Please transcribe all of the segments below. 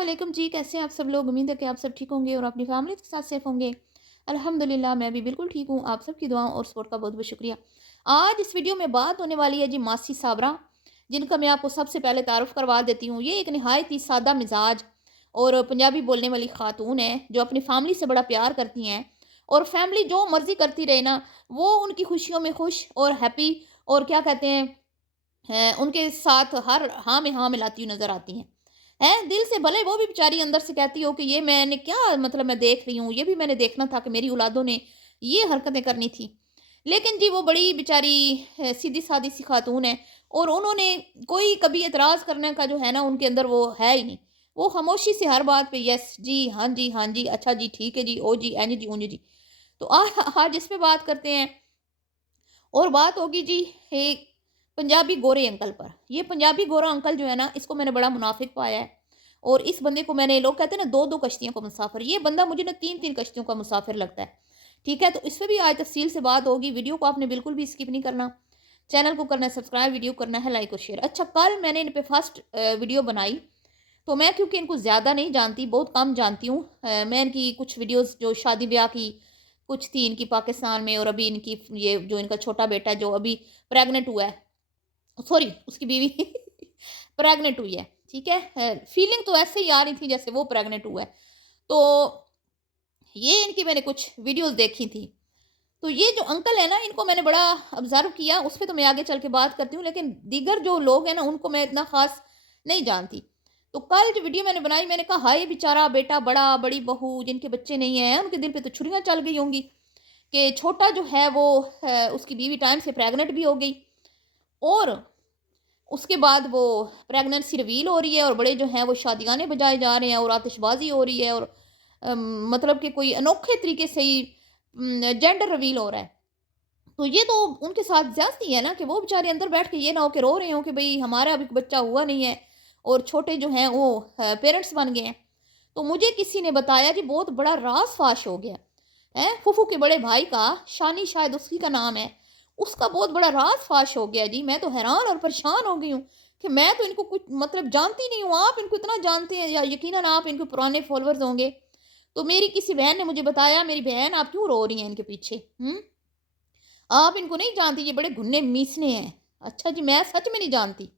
वालेकुम जी, कैसे हैं आप सब लोग? उम्मीद है कि आप सब ठीक होंगे और अपनी फैमिली के साथ सेफ होंगे। अल्हम्दुलिल्लाह मैं भी बिल्कुल ठीक हूँ। आप सबकी दुआओं और सपोर्ट का बहुत-बहुत शुक्रिया। आज इस वीडियो में बात होने वाली है जी मासी साबरा, जिनका मैं आपको सबसे पहले तारुफ़ करवा देती हूँ। ये एक निहायत ही सादा मिज़ाज और पंजाबी बोलने वाली ख़ातून है, जो अपनी फैमिली से बड़ा प्यार करती हैं और फैमिली जो मर्ज़ी करती रहे ना, वो उनकी खुशियों में खुश और हैप्पी और क्या कहते हैं उनके साथ हर हाँ में हाँ मिलाती हुई नज़र आती हैं। हैं, दिल से भले वो भी बेचारी अंदर से कहती हो कि ये मैंने क्या मतलब मैं देख रही हूँ, ये भी मैंने देखना था कि मेरी औलादों ने ये हरकतें करनी थी। लेकिन जी वो बड़ी बेचारी सीधी-सादी सी खातून है और उन्होंने कोई कभी एतराज़ करने का जो है ना उनके अंदर वो है ही नहीं। वो खामोशी से हर बात पे यस जी, हाँ जी, अच्छा जी, ठीक है जी, ओ जी, एंज जी, ऊंज जी। तो आज इस पे बात करते हैं और बात होगी जी एक पंजाबी गोरे अंकल पर। ये पंजाबी गोरा अंकल जो है ना, इसको मैंने बड़ा मुनाफिक पाया है और इस बंदे को मैंने लोग कहते हैं ना 2-2 कश्तियों का मुसाफिर, ये बंदा मुझे ना 3-3 कश्तियों का मुसाफिर लगता है। ठीक है? तो इस पे भी आज तफ़सील से बात होगी। वीडियो को आपने बिल्कुल भी स्किप नहीं करना। चैनल को करना है सब्सक्राइब, वीडियो करना है लाइक और शेयर। अच्छा, कल मैंने इन पे फर्स्ट वीडियो बनाई, तो मैं क्योंकि इनको ज़्यादा नहीं जानती, बहुत कम जानती हूँ। मैं इनकी कुछ वीडियोज़ जो शादी-ब्याह की कुछ थी इनकी पाकिस्तान में और अभी इनकी ये जो इनका छोटा बेटा है जो अभी प्रेग्नेंट हुआ है, सॉरी उसकी बीवी प्रेग्नेंट हुई है, ठीक है? फीलिंग तो ऐसे ही आ रही थी जैसे वो प्रेग्नेंट हुआ है। तो ये इनकी मैंने कुछ वीडियोज़ देखी थी। तो ये जो अंकल है ना, इनको मैंने बड़ा ऑब्ज़र्व किया, उस पे तो मैं आगे चल के बात करती हूँ, लेकिन दीगर जो लोग हैं ना, उनको मैं इतना ख़ास नहीं जानती। तो कल जो वीडियो मैंने बनाई, मैंने कहा, हाय बेचारा बेटा बड़ा, बड़ी बहू जिनके बच्चे नहीं हैं, उनके दिल पे तो छुरियाँ चल गई होंगी कि छोटा जो है वो उसकी बीवी टाइम से प्रेग्नेंट भी हो गई और उसके बाद वो प्रेगनेंसी रिवील हो रही है और बड़े जो हैं वो शादियाने बजाए जा रहे हैं और आतिशबाज़ी हो रही है और मतलब कि कोई अनोखे तरीके से ही जेंडर रिवील हो रहा है। तो ये तो उनके साथ ज़्यादती है ना कि वो बेचारे अंदर बैठ के ये ना हो कि रो रहे हों कि भई हमारा अभी बच्चा हुआ नहीं है और छोटे जो हैं वो पेरेंट्स बन गए हैं। तो मुझे किसी ने बताया जी बहुत बड़ा राज़ फ़ाश हो गया। हैं? फूफू के बड़े भाई का, शानी शायद उसी का नाम है, उसका बहुत बड़ा राज़ फ़ाश हो गया जी। मैं तो हैरान और परेशान हो गई हूँ कि मैं तो इनको कुछ मतलब जानती नहीं हूँ, आप इनको इतना जानते हैं या यकीनन आप इनके पुराने फ़ॉलोअर्स होंगे। तो मेरी किसी बहन ने मुझे बताया, मेरी बहन आप क्यों रो रही हैं इनके पीछे? आप इनको नहीं जानती, ये बड़े घुन्ने-मीसने हैं। अच्छा जी, मैं सच में नहीं जानती।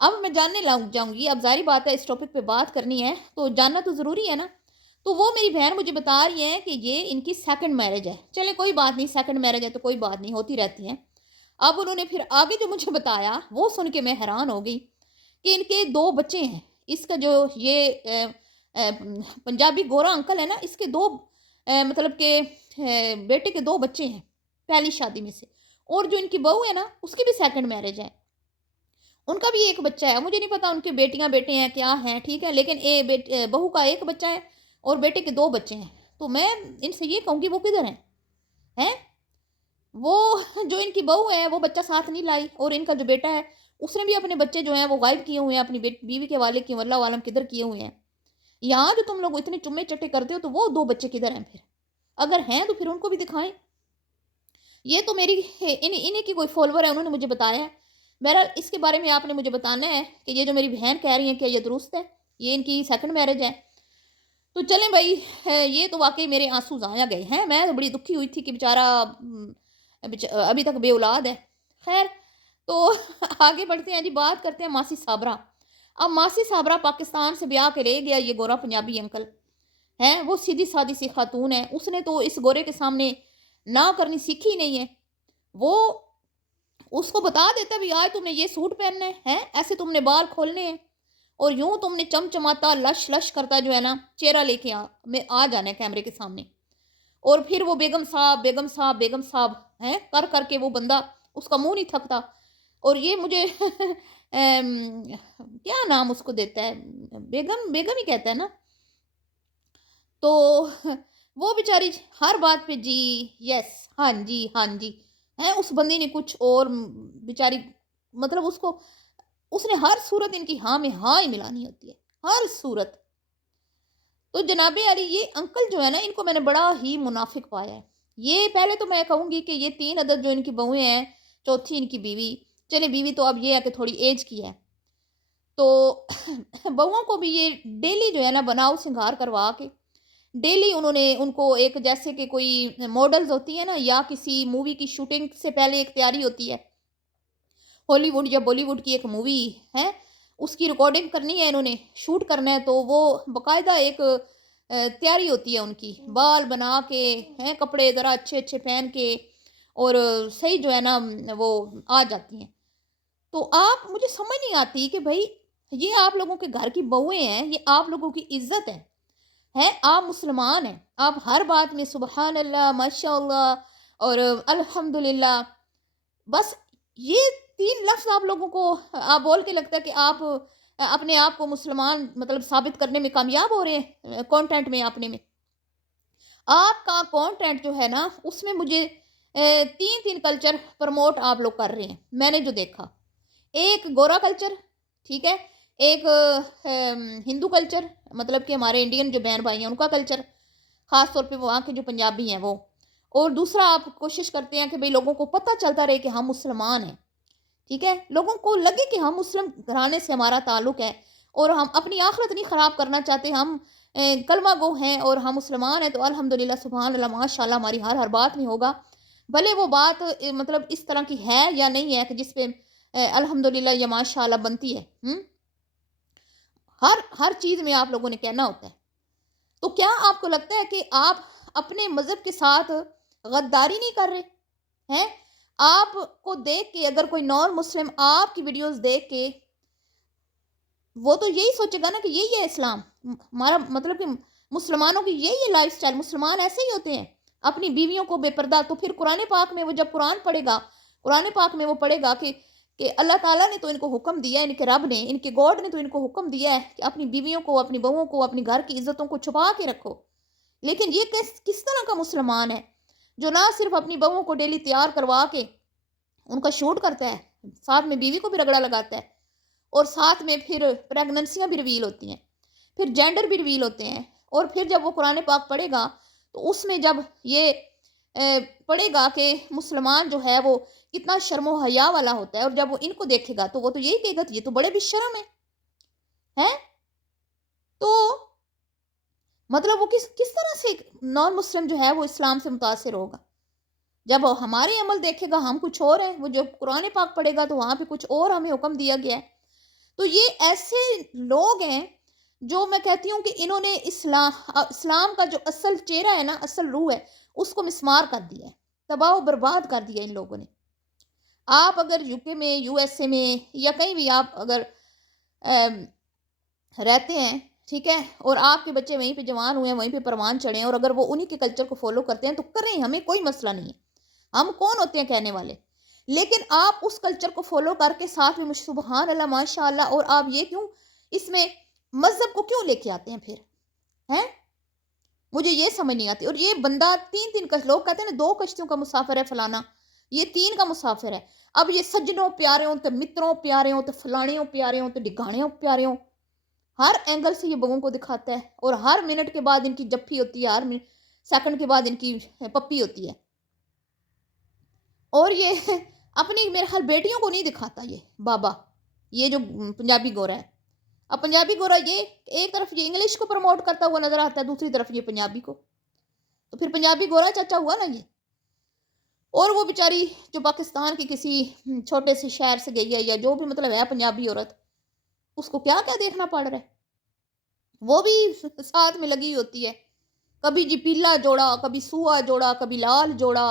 अब मैं जानने लग जाऊँगी, अब ज़ाहिर बात है इस टॉपिक पे बात करनी है, तो जानना तो ज़रूरी है ना। तो वो मेरी बहन मुझे बता रही है कि ये इनकी सेकंड मैरिज है। चलें कोई बात नहीं, सेकंड मैरिज है तो कोई बात नहीं, होती रहती हैं। अब उन्होंने फिर आगे जो मुझे बताया, वो सुन के मैं हैरान हो गई कि इनके 2 बच्चे हैं। इसका जो ये पंजाबी गोरा अंकल है ना, इसके 2 मतलब के बेटे के 2 बच्चे हैं, पहली शादी में से। और जो इनकी बहू है ना, उसकी भी सेकंड मैरिज है। उनका भी 1 बच्चा है, मुझे नहीं पता उनके बेटियाँ-बेटे हैं, क्या हैं, ठीक है? लेकिन बहू का 1 बच्चा है और बेटे के 2 बच्चे हैं। तो मैं इनसे ये कहूँगी वो किधर हैं? हैं? वो जो इनकी बहू है, वो बच्चा साथ नहीं लाई और इनका जो बेटा है, उसने भी अपने बच्चे जो हैं वो गायब किए हुए हैं, अपनी बीवी के हवाले किए, वल्लाह आलम किधर किए हुए हैं। यहाँ जो तुम लोग इतने चुम्मे-चट्टे करते हो, तो वो 2 बच्चे किधर हैं फिर? अगर हैं, तो फिर उनको भी दिखाएँ। ये तो मेरी इन्हीं की कोई फॉलोवर है, उन्होंने मुझे बताया है। बहरहाल इसके बारे में आपने मुझे बताना है कि ये जो मेरी बहन कह रही है, क्या ये दुरुस्त है? ये इनकी सेकंड मैरिज है। तो चलें भई, ये तो वाक़ई मेरे आँसू ज़ाया गए हैं। मैं तो बड़ी दुखी हुई थी कि बेचारा अभी तक बेऔलाद है। ख़ैर, तो आगे बढ़ते हैं जी, बात करते हैं मासी साबरा। अब मासी साबरा पाकिस्तान से ब्याह के ले गया ये गोरा पंजाबी अंकल, हैं? वो सीधी-सादी सी खातून है। उसने तो इस गोरे के सामने ना करनी सीखी ही नहीं है। वो उसको बता देता भी आज तुमने ये सूट पहनना है, हैं? ऐसे तुमने बाल खोलने हैं और यूँ तुमने चमचमाता लश-लश करता जो है ना चेहरा लेके आ जाना है कैमरे के सामने। और फिर वो बेगम साहब, बेगम साहब, बेगम साहब, हैं? कर के वो बंदा उसका मुँह नहीं थकता। और ये मुझे क्या नाम उसको देता है? बेगम बेगम ही कहता है ना? तो वो बेचारी हर बात पे जी, यस, हाँ जी, हैं? उस बंदी ने कुछ और बेचारी मतलब उसको उसने हर सूरत इनकी हाँ में हाँ ही मिलानी होती है, हर सूरत। तो जनाबे अली ये अंकल जो है ना, इनको मैंने बड़ा ही मुनाफ़िक पाया है। ये पहले तो मैं कहूँगी कि ये 3 अदद जो इनकी बहुएँ हैं, चौथी इनकी बीवी, चलिए बीवी तो अब ये है कि थोड़ी ऐज की है। تو बहुओं को भी ये डेली जो है ना बनाव सिंगार करवा के डेली उन्होंने उनको एक जैसे कि कोई मॉडल्स होती है ना, या किसी मूवी की शूटिंग से पहले एक तैयारी होती है, हॉलीवुड या बॉलीवुड की एक मूवी है, उसकी रिकॉर्डिंग करनी है, इन्होंने शूट करना है, तो वो बाकायदा एक तैयारी होती है उनकी, बाल बना के हैं, कपड़े ज़रा अच्छे अच्छे पहन के, और सही जो है ना वो आ जाती हैं। तो आप मुझे समझ नहीं आती कि भाई ये आप लोगों के घर की बहुएं हैं, ये आप लोगों की इज्जत है, हैं आप मुसलमान हैं, आप हर बात में सुबहान अल्लाह माशाअल्लाह और अल्हम्दुलिल्लाह, बस ये 3 लफ्ज़ आप लोगों को आप बोल के लगता है कि आप अपने आप को मुसलमान मतलब साबित करने में कामयाब हो रहे हैं, कंटेंट में अपने में। आपका कंटेंट जो है ना उसमें मुझे 3-3 कल्चर प्रमोट आप लोग कर रहे हैं, मैंने जो देखा। एक गोरा कल्चर, ठीक है? एक हिंदू कल्चर, मतलब कि हमारे इंडियन जो बहन भाई हैं उनका कल्चर, ख़ास तौर पे वहाँ के जो पंजाबी हैं वो। और दूसरा आप कोशिश करते हैं कि भई लोगों को पता चलता रहे कि हम मुसलमान हैं, ठीक है? लोगों को लगे कि हम मुस्लिम घराने से हमारा ताल्लुक़ है और हम अपनी आख़िरत नहीं ख़राब करना चाहते, हम कलमा गो हैं और हम मुसलमान हैं, तो अल्हम्दुलिल्लाह सुभान अल्लाह माशाअल्लाह हमारी हर बात में होगा। भले वो बात मतलब इस तरह की है या नहीं है कि जिस पे अल्हम्दुलिल्लाह या माशाअल्लाह बनती है। हर चीज़ में आप लोगों ने कहना होता है। तो क्या आपको लगता है कि आप अपने मज़हब के साथ गद्दारी नहीं कर रहे हैं? आपको देख के अगर कोई नॉन मुस्लिम आपकी वीडियोस देख के वो तो यही सोचेगा ना कि यही है इस्लाम, हमारा मतलब कि मुसलमानों की यही है लाइफस्टाइल, मुसलमान ऐसे ही होते हैं अपनी बीवियों को बेपर्दा। तो फिर कुरान पाक में वो जब कुरान पढ़ेगा, कुरान पाक में वो पढ़ेगा कि अल्लाह ताला ने तो इनको हुक्म दिया है, इनके रब ने, इनके गॉड ने तो इनको हुक्म दिया है कि अपनी बीवियों को, अपनी बहुओं को, अपनी घर की इज्जतों को छुपा के रखो। लेकिन ये किस तरह का मुसलमान है जो ना सिर्फ अपनी बहुओं को डेली तैयार करवा के उनका शूट करता है, साथ में बीवी को भी रगड़ा लगाता है, और साथ में फिर प्रेगनेंसियाँ भी रिवील होती हैं, फिर जेंडर भी रिवील होते हैं, और फिर जब वो कुरान पाक पढ़ेगा तो उसमें जब ये पढ़ेगा कि मुसलमान जो है वो कितना शर्मो हया वाला होता है, और जब वो इनको देखेगा तो वो तो यही कहेगा ये तो बड़े बेशर्म हैं। तो मतलब वो किस तरह से नॉन मुस्लिम जो है वो इस्लाम से मुतासिर होगा। जब वो हमारे अमल देखेगा हम कुछ और हैं, वो जो कुरान पाक पढ़ेगा तो वहाँ पे कुछ और हमें हुक्म दिया गया है। तो ये ऐसे लोग हैं जो मैं कहती हूँ कि इन्होंने इस्लाम का जो असल चेहरा है ना, असल रूह है, उसको मिस्मार कर दिया है, तबाह बर्बाद कर दिया इन लोगों ने। आप अगर यूके में, यूएसए में या कहीं भी आप अगर रहते हैं, ठीक है, और आपके बच्चे वहीं पे जवान हुए हैं, वहीं पे परवान चढ़े हैं, और अगर वो उन्हीं के कल्चर को फॉलो करते हैं तो करें, हमें कोई मसला नहीं है। हम कौन होते हैं कहने वाले? लेकिन आप उस कल्चर को फॉलो करके साथ में सुबहान अल्लाह माशाअल्लाह, और आप ये क्यों इसमें मजहब को क्यों लेके आते हैं फिर? हैं? मुझे ये समझ नहीं आती। और ये बंदा 3-3 लोग कहते हैं ना 2 कश्तियों का मुसाफिर है फलाना, ये 3 का मुसाफिर है। अब ये सज्जनों प्यारे हों तो मित्रों प्यारे हों तो फलाने प्यारे हों तो ढिगाने प्यारे हों, हर एंगल से ये बगों को दिखाता है, और हर मिनट के बाद इनकी जप्फी होती है, हर सेकंड के बाद इनकी पप्पी होती है। और ये अपनी मेरे ख्याल बेटियों को नहीं दिखाता ये बाबा, ये जो पंजाबी गोरा है। अब पंजाबी गोरा ये एक तरफ ये इंग्लिश को प्रमोट करता हुआ नजर आता है, दूसरी तरफ ये पंजाबी को, तो फिर पंजाबी गोरा चाचा हुआ ना ये। और वो बेचारी जो पाकिस्तान की किसी छोटे से शहर से गई है, या जो भी मतलब है पंजाबी औरत, उसको क्या क्या देखना पड़ रहा है, वो भी साथ में लगी होती है। कभी जी पीला जोड़ा, कभी सूआ जोड़ा, कभी लाल जोड़ा,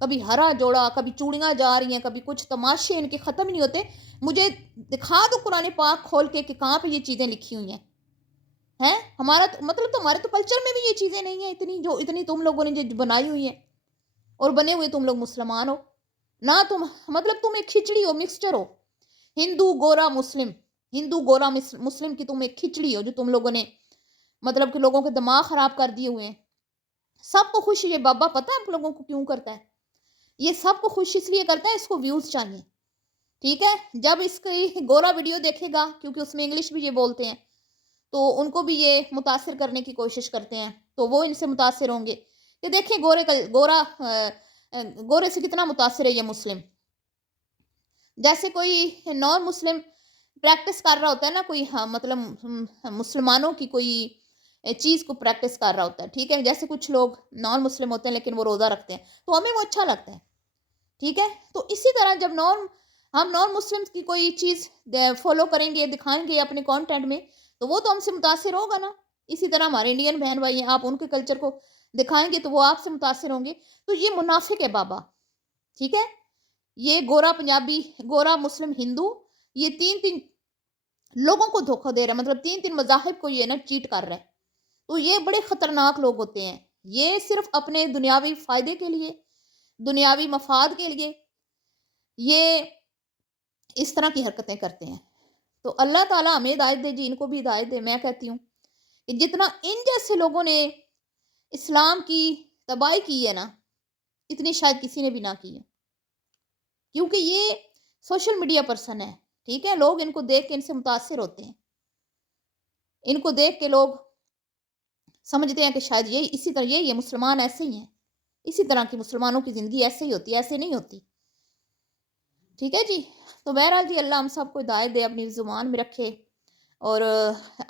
कभी हरा जोड़ा, कभी चूड़ियाँ जा रही हैं, कभी कुछ तमाशे इनके ख़त्म नहीं होते। मुझे दिखा दो कुरान पाक खोल के कि कहाँ पे ये चीज़ें लिखी हुई हैं। हैं? हमारा तो मतलब तुम्हारे तो कल्चर में भी ये चीज़ें नहीं हैं इतनी, जो इतनी तुम लोगों ने जो बनाई हुई हैं, और बने हुए तुम लोग मुसलमान हो। ना तुम मतलब तुम एक खिचड़ी हो, मिक्सचर हो। हिंदू, गोरा, मुस्लिम, हिंदू, गोरा, मुस्लिम की तुम एक खिचड़ी हो, जो तुम लोगों ने मतलब कि लोगों के दिमाग ख़राब कर दिए हुए हैं। सबको खुश ये बाबा पता है आप लोगों को क्यों करता है? ये सबको खुश इसलिए करता है, इसको व्यूज़ चाहिए, ठीक है? जब इसकी गोरा वीडियो देखेगा, क्योंकि उसमें इंग्लिश भी ये बोलते हैं, तो उनको भी ये मुतासिर करने की कोशिश करते हैं, तो वो इनसे मुतासिर होंगे कि देखिए गोरे से कितना मुतासिर है ये मुस्लिम। जैसे कोई नॉन मुस्लिम پریکٹس کر رہا ہوتا ہے نا کوئی، ہاں مطلب مسلمانوں کی کوئی چیز کو پریکٹس کر رہا ہوتا ہے، ٹھیک ہے، جیسے کچھ لوگ نان مسلم ہوتے ہیں لیکن وہ روزہ رکھتے ہیں تو ہمیں وہ اچھا لگتا ہے، ٹھیک ہے، تو اسی طرح جب ہم نان مسلم کی کوئی چیز فالو کریں گے، دکھائیں گے اپنے کانٹینٹ میں، تو وہ تو ہم سے متاثر ہوگا نا۔ اسی طرح ہمارے انڈین بہن بھائی ہیں، آپ ان کے کلچر کو دکھائیں گے تو وہ آپ سے متاثر ہوں گے، تو یہ منافق ہے بابا، ٹھیک ہے، یہ گورا پنجابی، گورا مسلم ہندو، یہ تین تین لوگوں کو دھوکہ دے رہا ہے، مطلب تین تین مذاہب کو یہ نا چیٹ کر رہا ہے، تو یہ بڑے خطرناک لوگ ہوتے ہیں، یہ صرف اپنے دنیاوی فائدے کے لیے، دنیاوی مفاد کے لیے یہ اس طرح کی حرکتیں کرتے ہیں۔ تو اللہ تعالیٰ ہمیں ہدایت دے جی، ان کو بھی ہدایت دے۔ میں کہتی ہوں کہ جتنا ان جیسے لوگوں نے اسلام کی تباہی کی ہے نا، اتنی شاید کسی نے بھی نہ کی ہے، کیونکہ یہ سوشل میڈیا پرسن ہے، ٹھیک ہے، لوگ ان کو دیکھ کے ان سے متاثر ہوتے ہیں، ان کو دیکھ کے لوگ سمجھتے ہیں کہ شاید یہ اسی طرح یہ مسلمان ایسے ہی ہیں، اسی طرح کی مسلمانوں کی زندگی ایسے ہی ہوتی ہے، ایسے نہیں ہوتی، ٹھیک ہے جی۔ تو بہرحال جی، اللہ ہم سب کو ہدایت دے، اپنی زبان میں رکھے، اور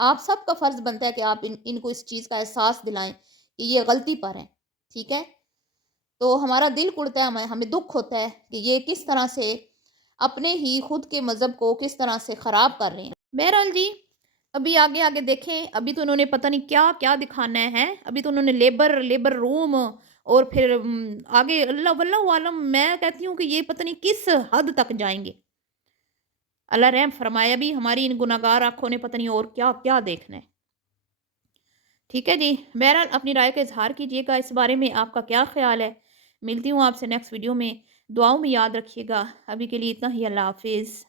آپ سب کا فرض بنتا ہے کہ آپ ان کو اس چیز کا احساس دلائیں کہ یہ غلطی پر ہیں، ٹھیک ہے، تو ہمارا دل کڑتا ہے، ہمیں دکھ ہوتا ہے کہ یہ کس طرح سے اپنے ہی خود کے مذہب کو کس طرح سے خراب کر رہے ہیں۔ بہرحال جی، ابھی آگے آگے دیکھیں، ابھی تو انہوں نے پتہ نہیں کیا کیا دکھانا ہے، ابھی تو انہوں نے لیبر روم، اور پھر آگے اللہ واللہ عالم، میں کہتی ہوں کہ یہ پتہ نہیں کس حد تک جائیں گے۔ اللہ رحم فرمایا بھی، ہماری ان گناہگار آنکھوں نے پتہ نہیں اور کیا کیا دیکھنا ہے، ٹھیک ہے جی۔ بہرحال اپنی رائے کا اظہار کیجیے گا، اس بارے میں آپ کا کیا خیال ہے۔ ملتی ہوں آپ سے نیکسٹ ویڈیو میں، دعاؤں میں یاد رکھیے گا۔ ابھی کے لیے اتنا ہی، اللہ حافظ۔